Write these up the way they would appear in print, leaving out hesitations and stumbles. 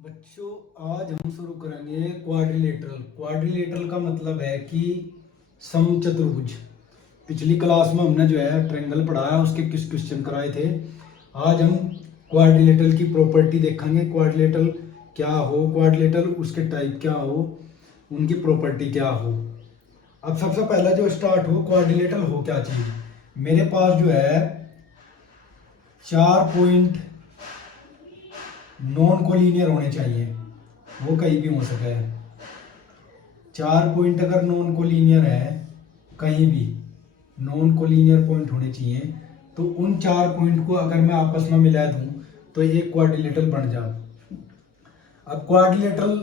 बच्चों, आज हम शुरू करेंगे क्वाड्रिलेटरल। क्वाड्रिलेटरल का मतलब है कि समचतुर्भुज। पिछली क्लास में हमने जो है ट्रायंगल पढ़ाया, उसके कुछ क्वेश्चन कराए थे। आज हम क्वाड्रिलेटरल की प्रॉपर्टी देखेंगे। क्वाड्रिलेटरल क्या हो, क्वाड्रिलेटरल उसके टाइप क्या हो, उनकी प्रॉपर्टी क्या हो। अब सबसे पहला जो स्टार्ट हो, क्वाड्रिलेटरल हो क्या चीज़। मेरे पास जो है 4 पॉइंट नॉन कोलिनियर होने चाहिए, वो कहीं भी हो सकता है। 4 पॉइंट अगर नॉन कोलिनियर है, कहीं भी नॉन कोलिनियर पॉइंट होने चाहिए, तो उन 4 पॉइंट को अगर मैं आपस में मिला दूं तो एक क्वाड्रिलेटरल बन जाए। अब क्वाड्रिलेटरल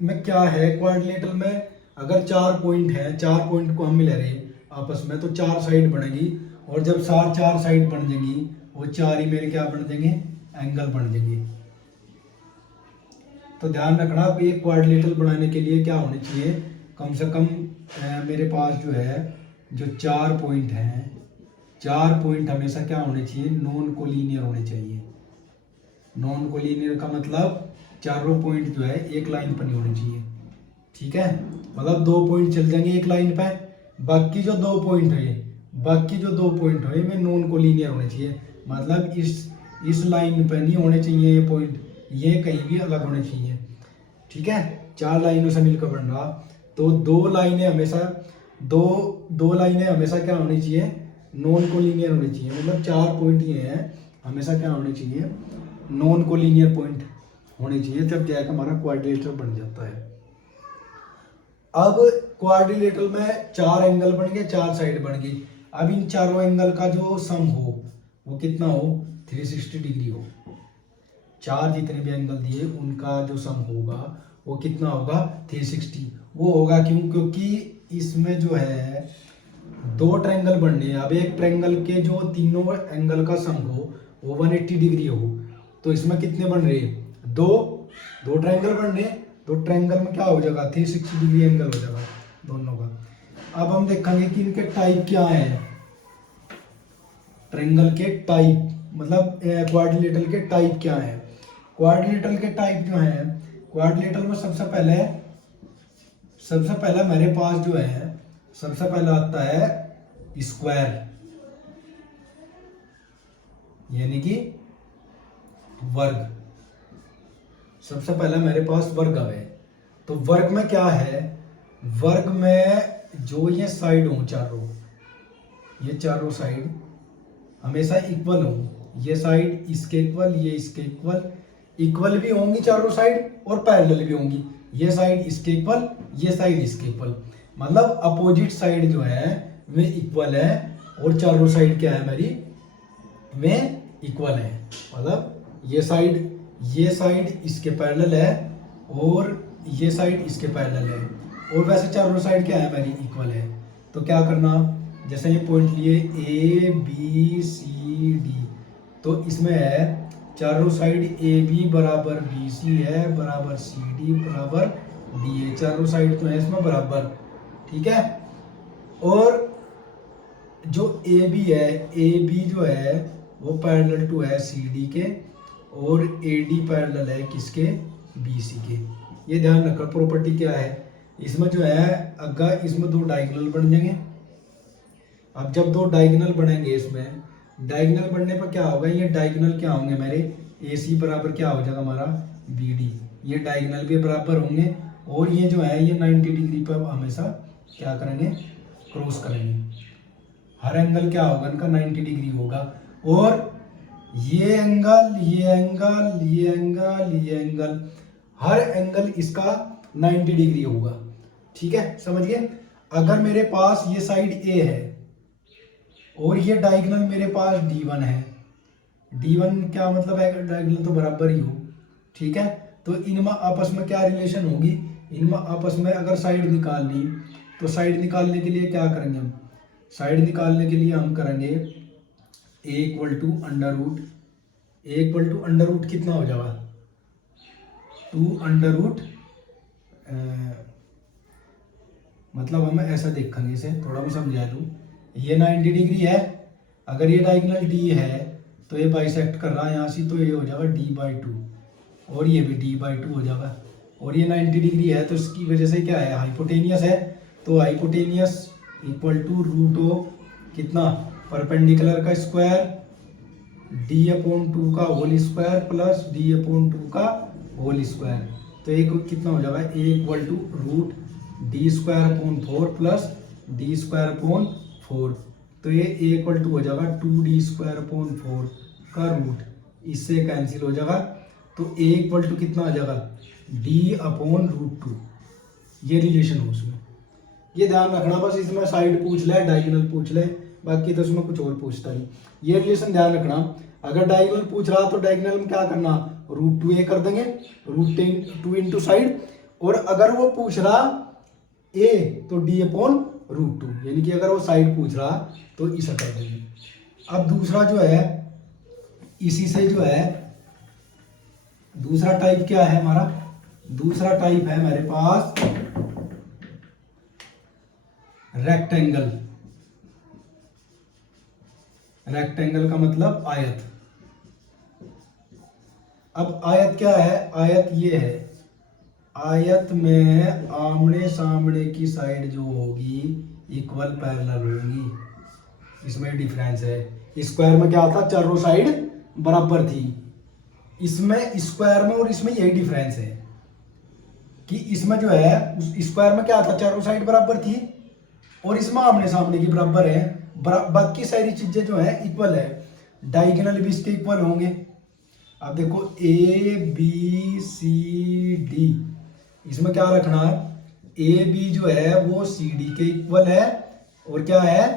में क्या है, क्वाड्रिलेटरल में अगर 4 पॉइंट है, 4 पॉइंट को हम मिला रहे आपस में, तो 4 साइड बनेगी। और जब 4 साइड बन जाएंगी, वो 4 ही मेरे क्या बन जाएंगे, एंगल बन जाएंगे। तो ध्यान रखना, आप एक क्वाड्रिलेटरल बनाने के लिए क्या होने चाहिए, कम से कम मेरे पास जो है जो 4 पॉइंट हैं, 4 पॉइंट हमेशा क्या होने चाहिए, नॉन कोलिनियर होने चाहिए। नॉन कोलिनियर का मतलब चारों पॉइंट जो है एक लाइन पर नहीं होने चाहिए। ठीक है, मतलब 2 पॉइंट चल जाएंगे एक लाइन पे, बाकी जो 2 पॉइंट है, बाकी जो 2 पॉइंट है वे नॉन कोलिनियर होने चाहिए। मतलब इस लाइन पे नहीं होने चाहिए ये पॉइंट, ये कहीं भी अलग होने चाहिए। ठीक है, 4 लाइनों से मिलकर बन रहा, तो दो लाइनें हमेशा क्या होनी चाहिए, नॉन कोलिनियर होनी चाहिए। मतलब 4 पॉइंट ये हैं, हमेशा क्या होने चाहिए, नॉन कोलिनियर पॉइंट होने चाहिए, जब जाकर हमारा क्वाड्रिलेटरल बन जाता है। अब क्वाड्रिलेटरल में 4 एंगल बन गए, 4 साइड बन गई। अब इन चारों एंगल का जो सम हो वो कितना हो, 360 डिग्री हो। 4 जितने भी एंगल दिए उनका जो सम होगा वो कितना होगा, 360। वो होगा क्यों, क्योंकि इसमें जो है 2 ट्रायंगल बनने हैं। अब एक ट्रायंगल के जो तीनों एंगल का सम हो वो 180 डिग्री हो, तो इसमें कितने बन रहे हैं, दो ट्रायंगल बन रहे हैं। तो ट्रायंगल में क्या हो जाएगा, 360 डिग्री एंगल हो जाएगा दोनों का। अब हम देखेंगे कि इनके टाइप क्या है। ट्रायंगल के टाइप मतलब क्वाड्रिलेटरल के टाइप क्या है। क्वाड्रिलेटरल के टाइप जो है, क्वाड्रिलेटरल में सबसे पहला मेरे पास जो है, सबसे पहला आता है स्क्वायर, यानी कि वर्ग। सबसे पहला मेरे पास वर्ग है। तो वर्ग में क्या है, वर्ग में जो ये साइड हो चारों, ये चारों साइड हमेशा इक्वल हो। ये साइड इसके इक्वल, ये इसके इक्वल भी होंगी चारों साइड, और पैरेलल भी होंगी। ये साइड इसके इक्वल, ये साइड इसके इक्वल, मतलब अपोजिट साइड जो है वे इक्वल है, और चारों साइड क्या है मेरी, वे इक्वल है। मतलब ये साइड इसके पैरेलल है, और ये साइड इसके पैरेलल है, और वैसे चारों साइड क्या है मेरी, इक्वल है। तो क्या करना, जैसे ये पॉइंट लिए ए बी सी डी, तो इसमें है चारों साइड ए बी बराबर बी सी है, बराबर सी डी बराबर डी है। चारों साइड तो है इसमें बराबर। ठीक है, और जो ए बी है, ए बी जो है वो पैरेलल टू है सी डी के, और ए डी पैरेलल है किसके, बी सी के। ये ध्यान रखना, प्रॉपर्टी क्या है इसमें जो है, अगर इसमें 2 डायगोनल बन जाएंगे। अब जब 2 डायगोनल बनेंगे, इसमें डायगोनल बनने पर क्या होगा, ये डायगोनल क्या होंगे मेरे, ए सी बराबर क्या हो जाएगा हमारा, बी डी। ये डायगोनल भी बराबर होंगे, और ये जो है ये 90 डिग्री पर हमेशा क्या करेंगे, क्रॉस करेंगे। हर एंगल क्या होगा इनका, 90 डिग्री होगा। और ये एंगल, ये एंगल, ये एंगल, ये एंगल, हर एंगल इसका 90 डिग्री होगा। ठीक है, समझिए। अगर मेरे पास ये साइड ए है, और ये डायगोनल मेरे पास D1 है, D1 क्या मतलब है, डायगोनल तो बराबर ही हो। ठीक है, तो इनमें आपस में क्या रिलेशन होगी, इनमें आपस में अगर साइड निकालनी, तो साइड निकालने के लिए क्या करेंगे हम, साइड निकालने के लिए हम करेंगे a equal to under root, a equal to under root कितना हो जाएगा, 2 अंडर रूट, मतलब हम ऐसा देखेंगे, इसे थोड़ा मैं समझा दूँ। ये 90 डिग्री है, अगर ये डायगोनल डी है तो ये बाइसेक्ट कर रहा है यहाँ से, तो ये हो जाएगा D/2, और ये भी d/2 हो जाएगा। और ये 90 डिग्री है तो इसकी वजह से क्या है, हाइपोटेनियस है, तो hypotenuse equal to root of कितना, परपेंडिकुलर का स्क्वायर d/2 का होल स्क्वायर प्लस d/2 का होल स्क्वायर। तो एक कितना हो जाएगा, a equal to root d² plus d²4। तो ये ए इक्वल टू हो जाएगा 2d² का रूट, इससे कैंसिल हो जाएगा। तो ए इक्वल टू कितना आ जाएगा, d/√2। ये रिलेशन हो उसमें, ये ध्यान रखना बस। इसमें साइड पूछ ले, डायगोनल पूछ ले, बाकी तो उसमें कुछ और पूछता नहीं। ये रिलेशन ध्यान रखना। अगर डायगोनल पूछ रहा तो डायगोनल में क्या करना, √2a कर देंगे, √2 इंटू साइड। और अगर वो पूछ रहा a तो d/√2, यानी कि अगर वो साइड पूछ रहा तो इसे कर देंगे। अब दूसरा जो है, इसी से जो है दूसरा टाइप क्या है हमारा, दूसरा टाइप है हमारे पास रेक्टेंगल। रेक्टेंगल का मतलब आयत। अब आयत क्या है, आयत ये है, आयत में आमने सामने की साइड जो होगी इक्वल पैरेलल होगी, इसमें डिफरेंस है। स्क्वायर में क्या था, चारों साइड बराबर थी, इसमें स्क्वायर में और इसमें यही डिफरेंस है कि इसमें जो है उस स्क्वायर में क्या था, चारों साइड बराबर थी, और इसमें आमने सामने की बराबर है। बाकी सारी चीजें जो है इक्वल है, डायगोनल भी इसके इक्वल होंगे। अब देखो ए बी सी डी, इसमें क्या रखना है, ए बी जो है वो सी डी के इक्वल है, और क्या है,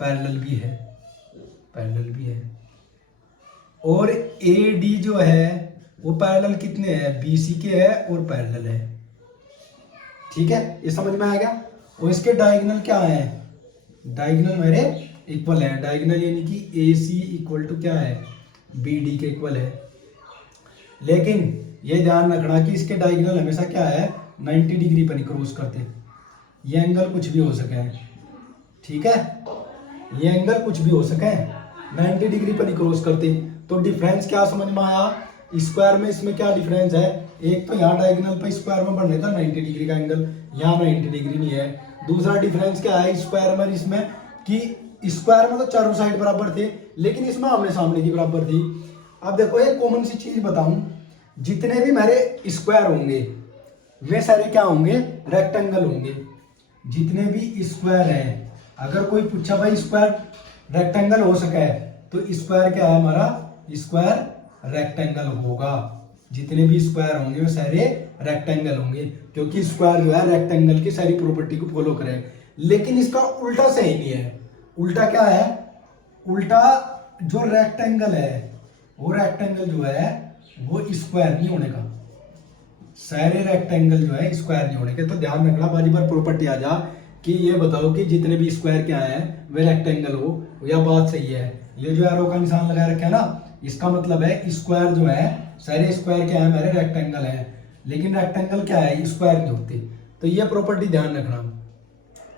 पैरेलल भी है, पैरेलल भी है। और ए डी जो है वो पैरेलल कितने हैं, बी सी के है और पैरेलल है। ठीक है, ये समझ में आ गया। और इसके डायगोनल क्या है, डायगोनल मेरे इक्वल है, डायगोनल यानी कि ए सी इक्वल टू क्या है, बी डी के इक्वल है। लेकिन ये ध्यान रखना कि इसके डायगोनल हमेशा क्या है, 90 डिग्री पर नहीं क्रॉस करते। ये एंगल कुछ भी हो सके, ठीक है, ये एंगल कुछ भी हो सके, 90 डिग्री पर नहीं क्रॉस करते। तो डिफरेंस क्या समझ में आया, स्क्वायर में इसमें क्या डिफरेंस है, एक तो यहाँ डायगोनल पर स्क्वायर में बनने था 90 डिग्री का एंगल, यहाँ 90 डिग्री नहीं है। दूसरा डिफरेंस क्या है स्क्वायर में, इसमें कि स्क्वायर में तो चारों साइड बराबर थे, लेकिन इसमें आमने सामने की बराबर थी। अब देखो एक कॉमन सी चीज बताऊं, जितने भी मेरे स्क्वायर होंगे वे सारे क्या होंगे, रेक्टेंगल होंगे। जितने भी स्क्वायर हैं, अगर कोई पूछा भाई स्क्वायर रेक्टेंगल हो सके तो स्क्वायर क्या है हमारा, स्क्वायर रेक्टेंगल होगा। जितने भी स्क्वायर होंगे वो सारे रेक्टेंगल होंगे, क्योंकि स्क्वायर जो है रेक्टेंगल की सारी प्रॉपर्टी को फॉलो करे। लेकिन इसका उल्टा सही नहीं है। उल्टा क्या है, उल्टा जो रेक्टेंगल है वो रेक्टेंगल जो है वो स्क्वायर नहीं होने का, सारे रेक्टेंगल जो है स्क्वायर नहीं होने के। तो ध्यान रखना, बारी बार प्रॉपर्टी आ जा कि ये बताओ कि जितने भी स्क्वायर क्या है वे रेक्टेंगल हो, या बात सही है। ये जो एरो का निशान लगा रखा है ना, इसका मतलब है स्क्वायर जो है सारे स्क्वायर क्या है मेरे रेक्टेंगल है, लेकिन रेक्टेंगल क्या है, स्क्वायर नहीं होते। तो ये प्रॉपर्टी ध्यान रखना।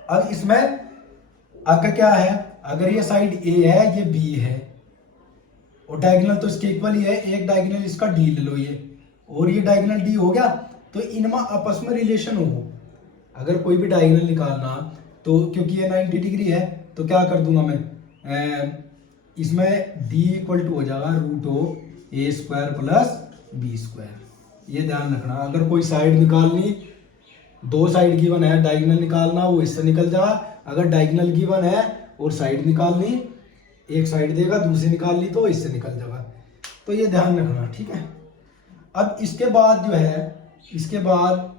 अब इसमें आगे क्या है, अगर ये साइड ए है ये बी है और डायगोनल तो इसके इक्वल ही है, एक डायगोनल इसका डी ले लो ये, और ये डायगोनल डी हो गया, तो इनमें आपस में रिलेशन हो। अगर कोई भी डायगोनल निकालना तो क्योंकि ये 90 डिग्री है तो क्या कर दूंगा मैं, इसमें d इक्वल टू हो जाएगा √a² प्लस b²। ये ध्यान रखना, अगर कोई साइड निकालनी, दो साइड गिवन है, डायगोनल निकालना वो इससे निकल जाएगा। अगर डायगोनल गिवन है और साइड निकालनी, एक साइड देगा दूसरी निकालनी तो इससे निकल जाएगा। तो ये ध्यान रखना, ठीक है। अब इसके बाद जो है, इसके बाद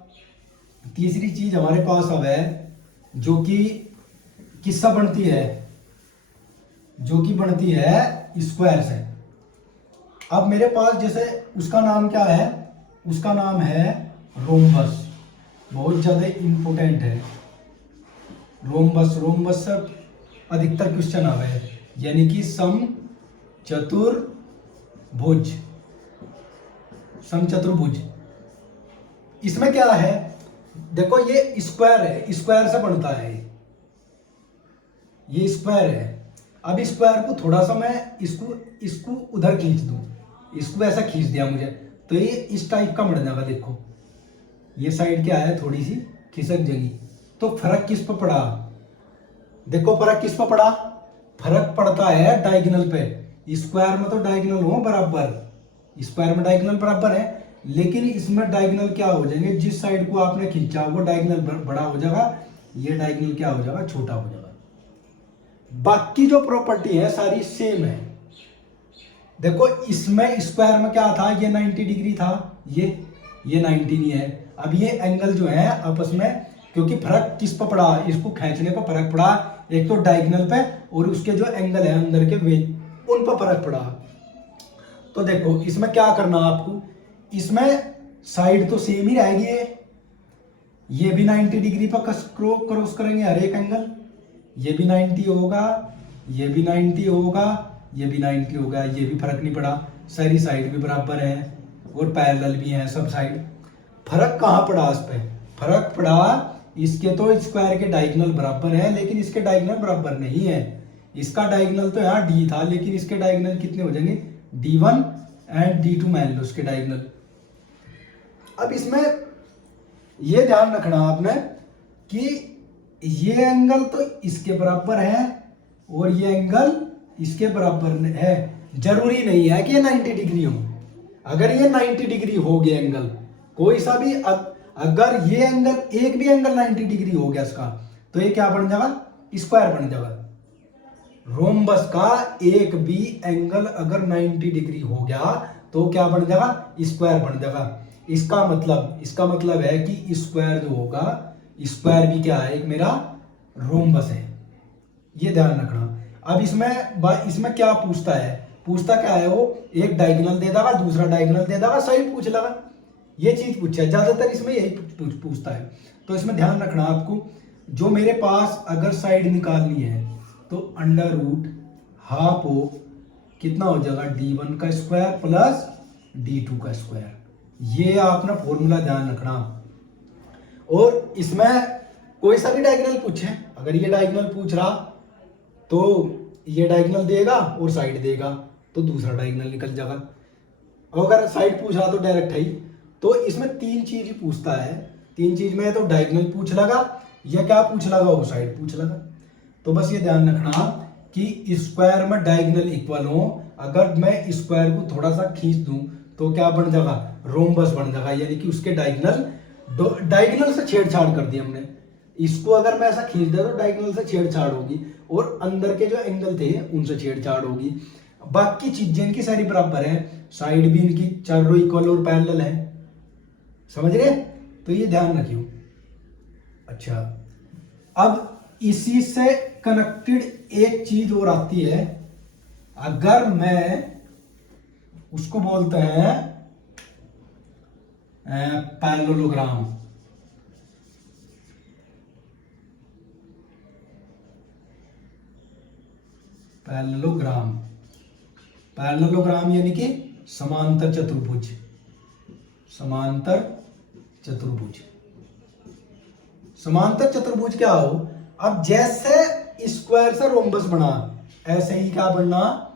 तीसरी चीज हमारे पास अब है जो कि किससे बनती है, जो कि बनती है स्क्वायर से। अब मेरे पास जैसे उसका नाम क्या है, उसका नाम है रोम्बस, बहुत ज्यादा इंपोर्टेंट है रोम्बस। रोम्बस से अधिकतर क्वेश्चन आवे है, यानी कि समचतुर्भुज, समचतुर्भुज। इसमें क्या है, देखो ये स्क्वायर है, स्क्वायर से बनता है, ये स्क्वायर है। अब स्क्वायर को थोड़ा सा मैं इसको उधर खींच दूं, इसको ऐसा खींच दिया मुझे, तो ये इस टाइप का बन जाएगा। देखो ये साइड क्या है, थोड़ी सी खिसक जाएगी। तो फर्क किस पर पड़ा, देखो फर्क किस पर पड़ा, फर्क पड़ता है डायगोनल पे। स्क्वायर में तो डायगोनल हो बराबर, स्क्वायर में डायगोनल बराबर है, लेकिन इसमें डायगोनल क्या हो जाएंगे, जिस साइड को आपने खींचा वो डायगोनल बड़ा हो जाएगा, ये डायगोनल क्या हो जाएगा, छोटा हो जाएगा। बाकी जो प्रॉपर्टी है सारी सेम है। देखो इसमें स्क्वायर में क्या था, ये 90 डिग्री था, ये 90 नहीं है। अब ये एंगल जो है आपस में, क्योंकि फर्क किस पर पड़ा, इसको खींचने पर फर्क पड़ा, एक तो डायगोनल पे और उसके जो एंगल है अंदर के वे उन पर फर्क पड़ा। तो देखो इसमें क्या करना आपको, इसमें साइड तो सेम ही रहेगी, ये भी 90 डिग्री पर क्रॉस करेंगे हर एक एंगल, ये भी 90 होगा, ये भी 90 होगा, ये भी 90 होगा, ये भी फर्क नहीं पड़ा, सारी साइड भी बराबर है और पैरेलल भी है सब साइड। फर्क कहाँ पड़ा इस पे, फर्क पड़ा इसके तो स्क्वायर के डायगोनल बराबर है, लेकिन इसके डायगोनल बराबर नहीं है। इसका डायगोनल तो यहाँ डी था, लेकिन इसके डायगोनल कितने हो जाएंगे, D1 एंड D2 मान लो इसके डायगोनल। अब इसमें ये ध्यान रखना आपने कि ये एंगल तो इसके बराबर है और ये एंगल इसके बराबर है। जरूरी नहीं है कि ये 90 डिग्री हो। अगर ये 90 डिग्री हो गया एंगल कोई सा भी, अगर ये एंगल एक भी एंगल 90 डिग्री हो गया इसका, तो ये क्या बन जाएगा, स्क्वायर बन जाएगा। रोम्बस का एक भी एंगल अगर 90 डिग्री हो गया तो क्या बन जाएगा, स्क्वायर बन जाएगा। इसका मतलब है कि स्क्वायर जो होगा, स्क्वायर भी क्या है, एक मेरा रोम्बस है, ये ध्यान रखना। अब इसमें क्या पूछता है, पूछता क्या है वो, एक डायगोनल दे देगा, दूसरा डायगोनल दे देगा, साइड पूछ लेगा, ये चीज पूछा है ज्यादातर इसमें, यही पूछता है। तो इसमें ध्यान रखना आपको, जो मेरे पास अगर साइड निकालनी है तो अंडर रूट हाफ हो कितना हो जाएगा, D1 का स्क्वायर प्लस D2 का स्क्वायर। ये आपने फॉर्मूला ध्यान रखना। और इसमें कोई सा भी डायगोनल पूछे, अगर ये डायगोनल पूछ रहा तो ये डायगोनल देगा और साइड देगा तो दूसरा डायगोनल निकल जाएगा। और अगर साइड पूछ रहा तो डायरेक्ट है ही। तो इसमें तीन चीज ही पूछता है, तीन चीज में तो डायगोनल पूछ लगा या क्या पूछ लगा, वो साइड पूछ लगा। तो बस ये ध्यान रखना कि स्क्वायर में डायगोनल इक्वल हो, अगर मैं स्क्वायर को थोड़ा सा खींच दूं तो क्या बन जाएगा, रोम्बस बन जाएगा, यानी कि उसके डायगोनल से छेड़छाड़ कर दी हमने। इसको अगर मैं ऐसा खींच दिया तो डायगोनल से छेड़छाड़ होगी और अंदर के जो एंगल थे उनसे छेड़छाड़ होगी। बाकी चीजें इनकी सारी बराबर है, साइड भी इनकी चारों इक्वल और पैरेलल है, समझ रहे। तो ये ध्यान रखियो। अच्छा, अब इसी से कनेक्टेड एक चीज और आती है, अगर मैं उसको बोलते हैं पैरेललोग्राम। पैरेललोग्राम यानी कि समांतर चतुर्भुज, समांतर चतुर्भुज। समांतर चतुर्भुज क्या हो, अब जैसे स्क्वायर से रोम्बस बना, ऐसे ही क्या बनना,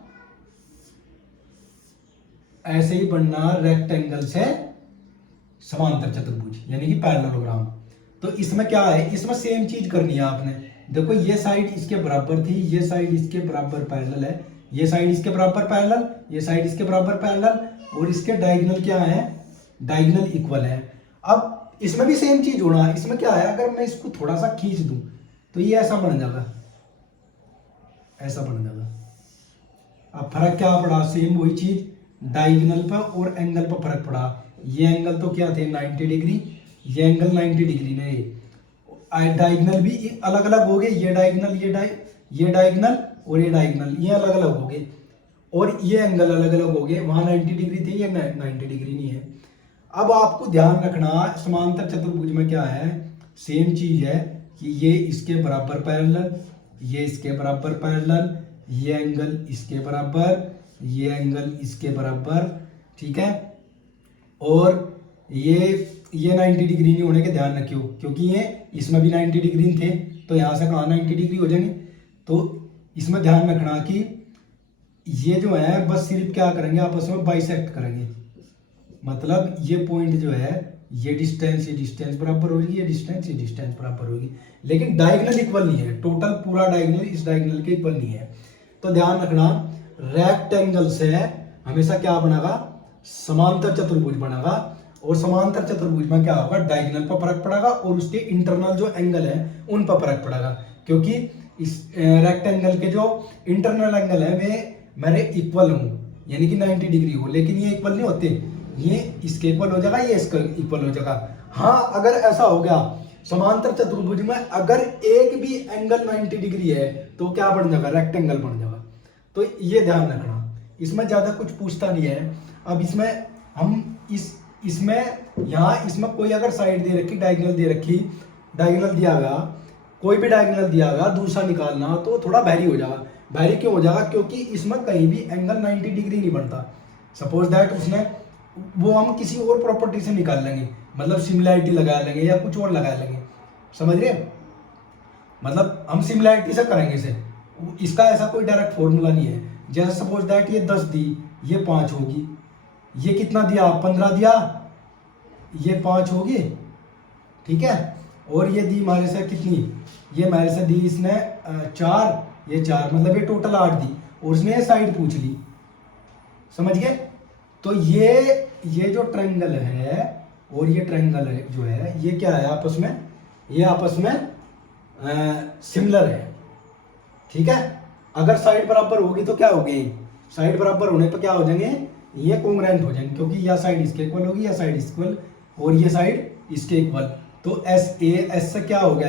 ऐसे ही बनना रेक्टेंगल से समांतर चतुर्भुज यानी कि पैरेललोग्राम। तो इसमें क्या है, इसमें सेम चीज करनी है आपने। देखो ये साइड इसके बराबर थी, ये साइड इसके बराबर पैरेलल है, ये साइड इसके बराबर पैरेलल, ये साइड इसके बराबर पैरेलल, और इसके डायगोनल क्या है, डायगोनल इक्वल है। अब इसमें भी सेम चीज होना, इसमें क्या है, अगर मैं इसको थोड़ा सा खींच दूं तो ये ऐसा बन जाएगा, ऐसा बन जाएगा। अब फर्क क्या पड़ा, सेम वही चीज, डायगोनल पर और एंगल पर फर्क पड़ा। ये एंगल तो क्या थे 90 डिग्री, ये एंगल 90 डिग्री नहीं, डायगोनल भी अलग अलग हो गए, ये डायगोनल ये डायगोनल और ये डायगोनल ये अलग अलग हो गए, और ये एंगल अलग अलग हो गए, वहां 90 डिग्री थी, ये 90 डिग्री नहीं है। अब आपको ध्यान रखना समांतर चतुर्भुज में क्या है, सेम चीज है कि ये इसके बराबर पैरेलल, ये इसके बराबर पैरेलल, ये एंगल इसके बराबर, ये एंगल इसके बराबर, ठीक है। और ये 90 डिग्री नहीं होने के ध्यान रखियो, क्योंकि ये इसमें भी 90 डिग्री थे, तो यहाँ से कहाँ 90 डिग्री हो जाएंगे। तो इसमें ध्यान रखना कि ये जो है बस सिर्फ क्या करेंगे, आपस में बाइसेक्ट करेंगे, मतलब ये पॉइंट जो है ये डिस्टेंस बराबर होगी, ये डिस्टेंस बराबर होगी, लेकिन डायगोनल इक्वल नहीं है, टोटल पूरा डायगोनल इस डायगोनल के इक्वल नहीं है। तो ध्यान रखना रेक्टेंगल से हमेशा क्या बनेगा, समांतर चतुर्भुज बनेगा, और समांतर चतुर्भुज में क्या होगा, डायगोनल पर फर्क पड़ेगा और उसके इंटरनल जो एंगल है उन पर फर्क पड़ेगा, क्योंकि इस रेक्टेंगल के जो इंटरनल एंगल है वे मेरे इक्वल हों, यानी कि 90 डिग्री हो, लेकिन ये इक्वल नहीं होते, ये इसके इक्वल हो जाएगा, ये इसका इक्वल हो जाएगा। हाँ अगर ऐसा हो गया समांतर चतुर्भुज में अगर एक भी एंगल 90 डिग्री है तो क्या बन जाएगा, रेक्टेंगल बन जाएगा। तो ये ध्यान रखना, इसमें ज्यादा कुछ पूछता नहीं है। अब इसमें हम इसमें यहाँ इसमें कोई अगर साइड दे रखी, डायगोनल दिया गया, कोई भी डायगोनल दिया गया, दूसरा निकालना तो थोड़ा भारी हो जाएगा। भारी क्यों हो जाएगा, क्योंकि इसमें कहीं भी एंगल 90 डिग्री नहीं बनता। सपोज दैट उसने वो हम किसी और प्रॉपर्टी से निकाल लेंगे, मतलब सिमिलैरिटी लगा लेंगे या कुछ और लगा लेंगे, समझ रहे, मतलब हम सिमिलैरिटी से करेंगे इसे, इसका ऐसा कोई डायरेक्ट फॉर्मूला नहीं है। जैसे सपोज दैट ये 10 दी, ये 5 होगी, ये कितना दिया 15 दिया, ये 5 होगी, ठीक है, और ये दी हमारे से कितनी, ये हमारे से दी इसने 4, ये 4, मतलब ये टोटल 8 दी, और उसने साइड पूछ ली, समझ गए। तो ये जो ट्रायंगल है और ये ट्रायंगल है जो है ये क्या है आपस में, ये आपस में सिमिलर है, ठीक है। अगर साइड बराबर होगी तो क्या होगी, साइड बराबर होने पर क्या हो जाएंगे, ये कॉन्ग्रुएंट हो जाएंगे, क्योंकि यह साइड इसके इक्वल होगी, यह साइड इक्वल और ये साइड इसके इक्वल। तो एस से क्या हो गया,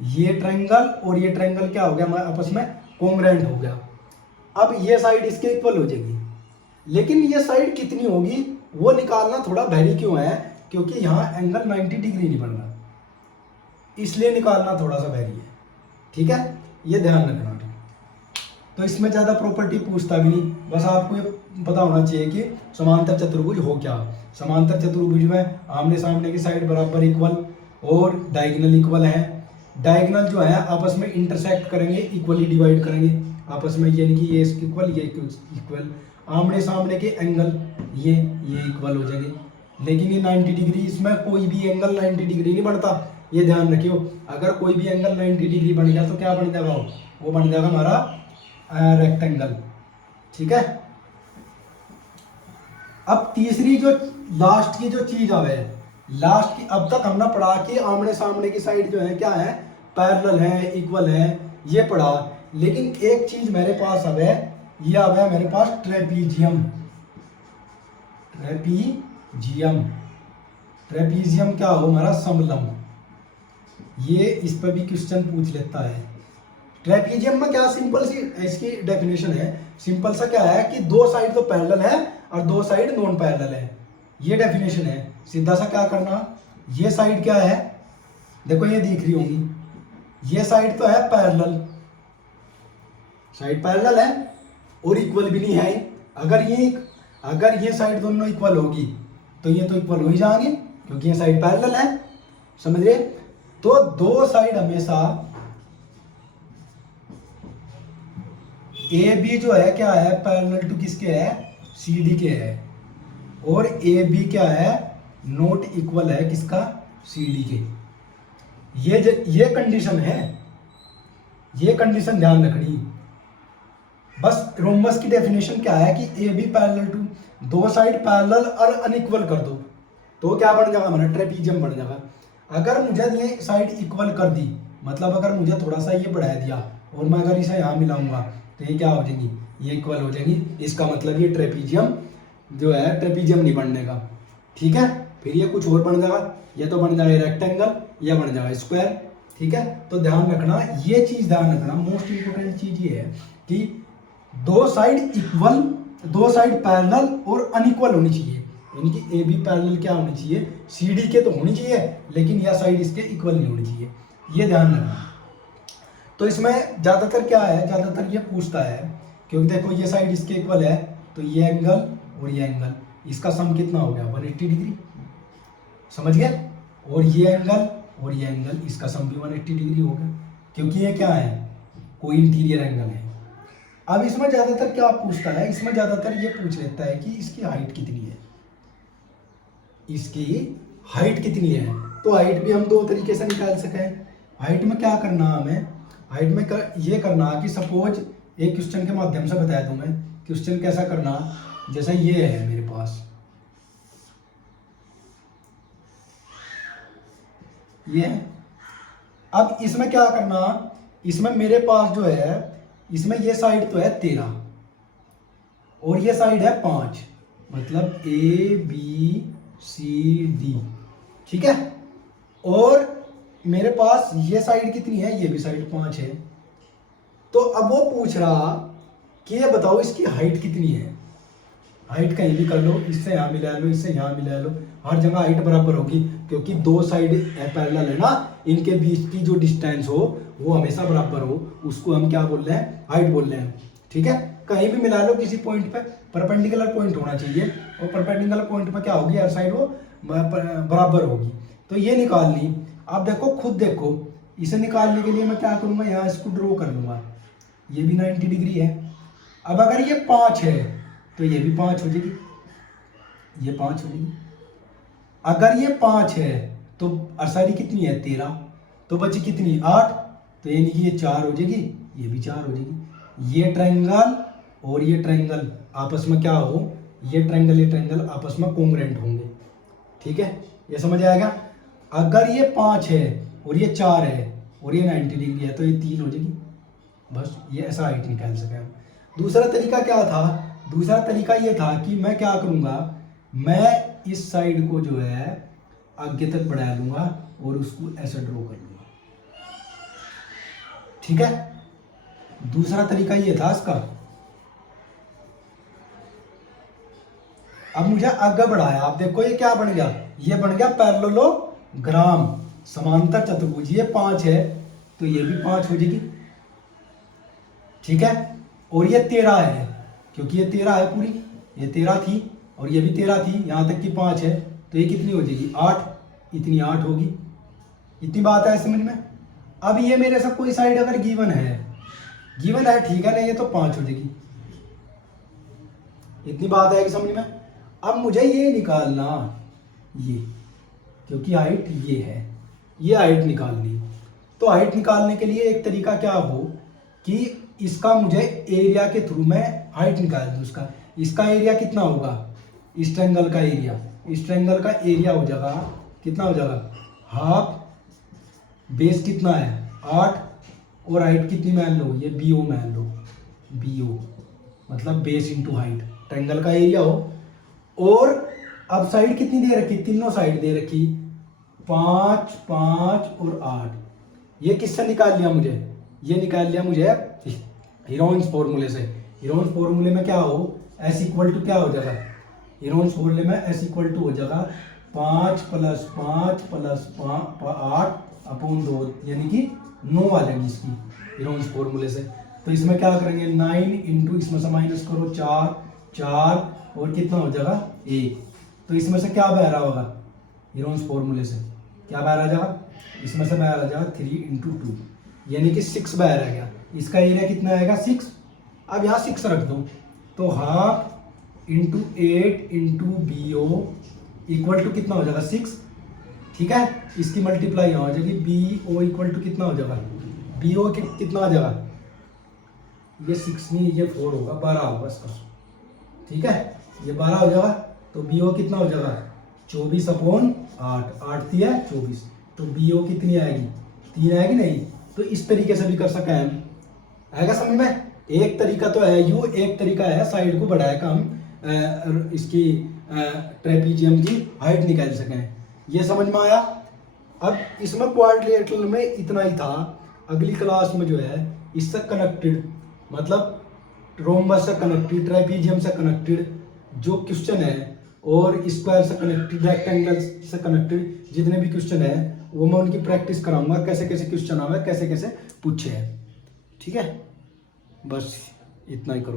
ये ट्रायंगल और ये ट्रायंगल क्या हो गया आपस में कॉन्ग्रुएंट हो गया। अब ये साइड इसके इक्वल हो जाएगी, लेकिन ये साइड कितनी होगी वो निकालना थोड़ा भारी क्यों है, क्योंकि यहाँ एंगल 90 डिग्री नहीं बन रहा, इसलिए निकालना थोड़ा सा भारी है, ठीक है, ये ध्यान रखना। तो इसमें ज़्यादा प्रॉपर्टी पूछता भी नहीं, बस आपको ये पता होना चाहिए कि समांतर चतुर्भुज हो क्या। समांतर चतुर्भुज में आमने सामने की साइड बराबर इक्वल और डायगोनल इक्वल है। डायगोनल जो है आपस में इंटरसेक्ट करेंगे, इक्वली डिवाइड करेंगे आपस में, यानी कि ये इक्वल, ये इक्वल, आमने सामने के एंगल ये इक्वल हो जाएंगे, लेकिन ये 90 डिग्री, इसमें कोई भी एंगल 90 डिग्री नहीं बनता, ये ध्यान रखियो। अगर कोई भी एंगल 90 डिग्री बन गया तो क्या बन जाएगा, वो बन जाएगा हमारा रेक्टेंगल, ठीक है। अब तीसरी जो लास्ट की जो चीज आवे, लास्ट की, अब तक हमने पढ़ा कि आमने सामने की साइड जो है क्या है, पैरेलल है, इक्वल है, ये पढ़ा। लेकिन एक चीज मेरे पास अब है, ये अब है मेरे पास ट्रेपीजियम। ट्रेपीजियम क्या हो, हमारा समलंब। ये इस पर भी क्वेश्चन पूछ लेता है। ट्रेपीजियम में क्या सिंपल सी इसकी डेफिनेशन है, सिंपल सा क्या है कि दो साइड तो पैरेलल है और दो साइड नॉन पैरेलल है, ये डेफिनेशन है। सीधा सा क्या करना, ये साइड क्या है, देखो ये दिख रही होंगी, ये साइड तो है पैरेलल, साइड पैरेलल है और इक्वल भी नहीं है। अगर ये साइड दोनों इक्वल होगी तो ये तो इक्वल हो ही जाएंगे, क्योंकि ये साइड पैरेलल है, समझ रहे। तो दो साइड हमेशा ए बी जो है क्या है, पैरेलल टू किसके है, सी डी के है, और ए बी क्या है, नॉट इक्वल है किसका, सी डी के। ये कंडीशन है, ये कंडीशन ध्यान रखनी। बस रोमबस की डेफिनेशन क्या है कि ए बी पैरेलल टू, दो साइड पैरेलल और अनइक्वल कर दो तो क्या बन जाएगा हमारा, ट्रेपीजियम बन जाएगा। अगर मुझे ये साइड इक्वल कर दी, मतलब अगर मुझे थोड़ा सा ये बढ़ा दिया और मैं अगर इसे यहाँ मिलाऊंगा तो ये क्या हो जाएंगी, ये इक्वल हो जाएंगी, इसका मतलब ये ट्रेपीजियम जो है, ट्रेपीजियम नहीं बनने का, ठीक है। फिर ये कुछ और बन जाएगा, ये तो बन जाएगा रेक्टेंगल, ये बन जाएगा स्क्वायर, ठीक है। तो ध्यान रखना, ये चीज ध्यान रखना, मोस्ट इंपोर्टेंट चीज ये है कि दो साइड इक्वल, दो साइड पैरेलल और अनइक्वल होनी चाहिए, यानी कि ए बी पैरेलल क्या होनी चाहिए, सी डी के तो होनी चाहिए, लेकिन यह साइड इसके इक्वल नहीं होनी चाहिए, ये ध्यान रखना। तो इसमें ज़्यादातर क्या है, ज़्यादातर ये पूछता है, क्योंकि देखो ये साइड इसके इक्वल है तो ये एंगल और ये एंगल, इसका सम कितना हो गया, 180 डिग्री, समझ गए। और ये एंगल इसका सम भी 180 डिग्री हो गया, क्योंकि ये क्या है, कोई इंटीरियर एंगल है। अब इसमें ज़्यादातर क्या पूछता है, इसमें ज़्यादातर ये पूछ लेता है कि इसकी हाइट कितनी है, इसकी हाइट कितनी है। तो हाइट भी हम दो तरीके से निकाल सके। हाइट में क्या करना हमें, हाइट में ये करना कि सपोज एक क्वेश्चन के माध्यम से बताया दूं मैं। क्वेश्चन कैसा करना, जैसे ये है मेरे पास, ये है। अब इसमें क्या करना, इसमें मेरे पास जो है, इसमें ये साइड तो है 13 और ये साइड है 5, मतलब ABCD, ठीक है। और मेरे पास ये साइड कितनी है, ये भी साइड 5 है। तो अब वो पूछ रहा कि ये बताओ इसकी हाइट कितनी है। हाइट कहीं भी कर लो, इससे यहाँ मिला लो, इससे यहाँ मिला लो, हर जगह हाइट बराबर होगी, क्योंकि दो साइड पैरेलल है ना, इनके बीच की जो डिस्टेंस हो वो हमेशा बराबर हो, उसको हम क्या बोल रहे हैं, हाइट बोल रहे हैं, ठीक है। कहीं भी मिला लो किसी पॉइंट पे, परपेंडिकुलर पॉइंट होना चाहिए, और परपेंडिकुलर पॉइंट पे क्या होगी, हर साइड वो बराबर होगी। तो ये निकाल ली। अब देखो, खुद देखो, इसे निकालने के लिए मैं क्या करूँगा, यहाँ इसको ड्रॉ कर लूँगा, ये भी 90 डिग्री है। अब अगर ये 5 है तो ये भी 5 हो जाएगी, ये 5 हो जाएगी। अगर ये 5 है तो साइड कितनी है, 13, तो बची कितनी, 8, तो यानी कि ये 4 हो जाएगी, ये भी 4 हो जाएगी। ये ट्रायंगल और ये ट्रायंगल आपस में क्या हो, ये ट्रायंगल आपस में कॉन्ग्रुएंट होंगे, ठीक है। ये समझ आएगा। अगर ये 5 है और ये 4 है और ये 90 डिग्री है तो ये 3 हो जाएगी। बस ये ऐसा हाइट निकाल सके हम। दूसरा तरीका क्या था, दूसरा तरीका ये था कि मैं क्या करूँगा, मैं इस साइड को जो है आगे तक बढ़ा लूँगा और उसको ऐसे ड्रॉ कर लूँगा, ठीक है। दूसरा तरीका ये था इसका। अब मुझे आगे बढ़ाया, आप देखो ये क्या बन गया, ये बन गया पैरेललोग्राम, समांतर चतुर्भुज। ये 5 है तो ये भी 5 हो जाएगी, ठीक है। और ये 13 है, क्योंकि ये 13 है पूरी, ये 13 थी और ये भी 13 थी, यहाँ तक की 5 है, तो ये कितनी हो जाएगी, 8, इतनी 8 होगी। इतनी बात है समझ में। अब ये मेरे से कोई साइड अगर गिवन है, गिवन है, ठीक है, नहीं ये तो 5 हो जाएगी। इतनी बात है कि समझ में। अब मुझे ये निकालना, ये क्योंकि हाइट ये है, ये हाइट निकालनी। तो हाइट निकालने के लिए एक तरीका क्या हो कि इसका मुझे एरिया के थ्रू मैं हाइट निकाल दूँ उसका। इसका एरिया कितना होगा, इस ट्रायंगल का एरिया, इस ट्रायंगल का एरिया हो जाएगा, कितना हो जाएगा, हाफ, बेस कितना है 8, और हाइट कितनी मान लो, ये BO मान लो, BO मतलब बेस इंटू हाइट, ट्रायंगल का एरिया हो। और अब साइड कितनी दे रखी, तीनों साइड दे रखी, 5, 5 और 8। ये किससे निकाल लिया मुझे, ये निकाल लिया मुझे हीरोन्स फॉर्मूले से। हीरोन्स फॉर्मूले में क्या हो, S इक्वल टू क्या हो जाएगा, हीरोन्स फॉर्मूले में S इक्वल टू हो जाएगा 5 + 5 + 8 अपॉन 2, यानी कि 9 आ जाएगी इसकी हीरोन्स फॉर्मूले से। तो इसमें क्या करेंगे, 9 इंटू, इसमें से माइनस करो 4, 4 और कितना हो जाएगा 1। तो इसमें से क्या बह रहा होगा, हीरोन्स फॉर्मूले से क्या बह रहा जाएगा, इसमें से बह रहा जाएगा 3 इंटू 2, यानी कि 6 बह रहा गया। इसका एरिया कितना आएगा, 6। अब यहाँ 6 रख दो, तो half into 8 into BO equal to कितना हो जाएगा, 6, ठीक है। इसकी मल्टीप्लाई यहाँ हो जाएगी, BO इक्वल टू कितना हो जाएगा, BO कितना आ जाएगा, ये 6 नहीं, ये 4 होगा, 12 होगा इसका, ठीक है। ये 12 हो जाएगा, तो BO कितना हो जाएगा, 24/8, 8 थी है 24, तो BO कितनी आएगी, 3 आएगी नहीं। तो इस तरीके से भी कर सके हम, आएगा समझ में। एक तरीका तो है यू, एक तरीका है साइड को बढ़ाया का हम इसकी ट्रेपीजियम की हाइट निकाल सकें। ये समझ में आया। अब इसमें क्वाड्रिलेटरल में इतना ही था। अगली क्लास में जो है इससे कनेक्टेड, मतलब रोम्बस से कनेक्टेड, ट्रेपीजियम से कनेक्टेड जो क्वेश्चन है, और स्क्वायर से कनेक्टेड, रेक्टेंगल से कनेक्टेड जितने भी क्वेश्चन है, वो मैं उनकी प्रैक्टिस कराऊंगा, कैसे कैसे क्वेश्चन आवे, कैसे कैसे पूछे हैं, ठीक है। बस इतना ही करो।